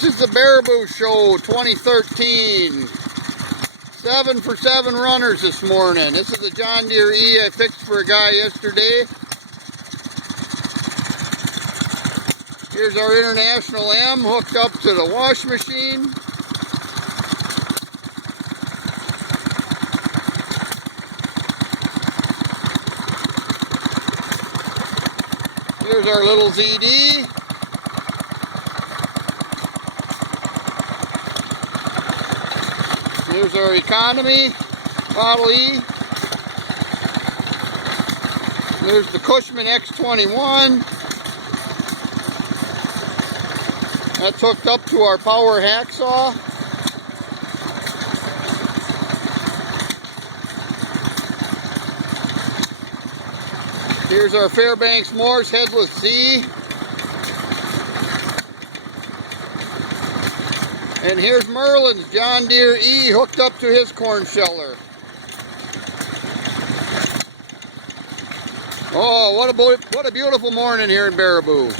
This is the Baraboo Show 2013. 7 for 7 runners this morning. This is a John Deere E I fixed for a guy yesterday. Here's our International M hooked up to the wash machine. Here's our little ZD. Here's our economy Model E. There's the Cushman X21. That's hooked up to our power hacksaw. Here's our Fairbanks Morse headless Z. And here's Merlin's John Deere E hooked up to his corn sheller. Oh, what a beautiful morning here in Baraboo.